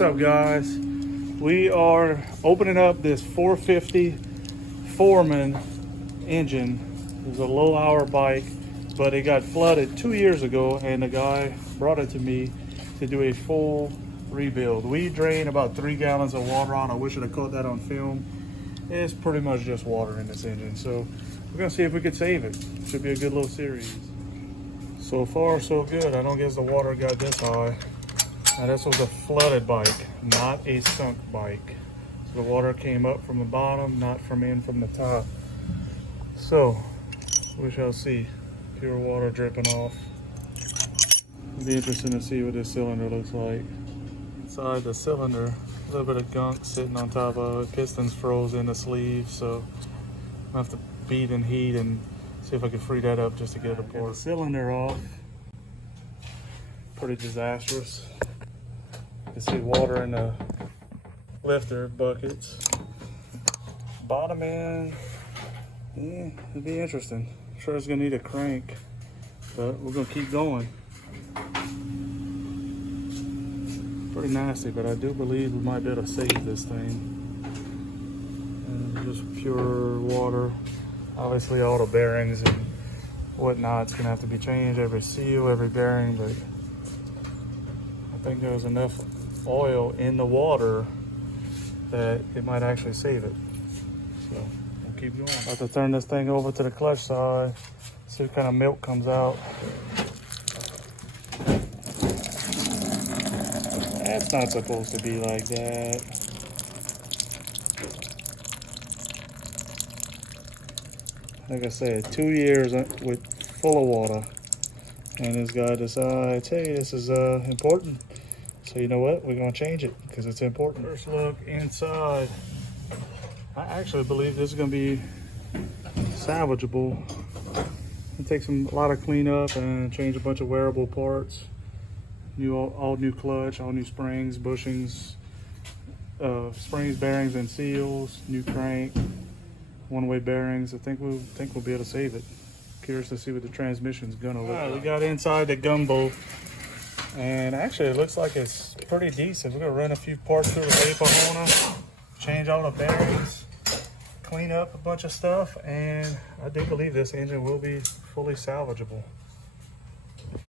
What's up, guys? We are opening up this 450 Foreman engine. It's a low hour bike, but it got flooded 2 years ago, and the guy brought it to me to do a full rebuild. We drained about 3 gallons of water on. I wish I'd have caught that on film. It's pretty much just water in this engine, so we're gonna see if we could save it. Should be a good little series. So far, so good. I don't guess the water got this high. Now this was a flooded bike, not a sunk bike. So the water came up from the bottom, not from the top. So we shall see. Pure water dripping off. It'll be interesting to see what this cylinder looks like. Inside the cylinder, a little bit of gunk sitting on top of it. Pistons froze in the sleeve, so I have to beat and heat and see if I can free that up just to get it apart. Get the cylinder off. Pretty disastrous. You can see water in the lifter buckets. Bottom end, yeah, it'll be interesting. I'm sure it's gonna need a crank, but we're gonna keep going. Pretty nasty, but I do believe we might be able to save this thing. And just pure water. Obviously all the bearings and whatnot's gonna have to be changed, every seal, every bearing, but I think there was enough oil in the water that it might actually save it. So we'll keep going. About to turn this thing over to the clutch side, see what kind of milk comes out. That's not supposed to be like that. Like I said, 2 years with full of water, and this guy decides, hey, this is important. So you know what? We're gonna change it because it's important. First look inside. I actually believe this is gonna be salvageable. It takes a lot of cleanup and change a bunch of wearable parts. All new clutch, all new springs, bushings, springs, bearings, and seals. New crank, one-way bearings. I think we'll be able to save it. Curious to see what the transmission's gonna look like. We got inside the gumbo, and actually it looks like it's pretty decent. We're gonna run a few parts through the vapor honer, change all the bearings, clean up a bunch of stuff, and I do believe this engine will be fully salvageable.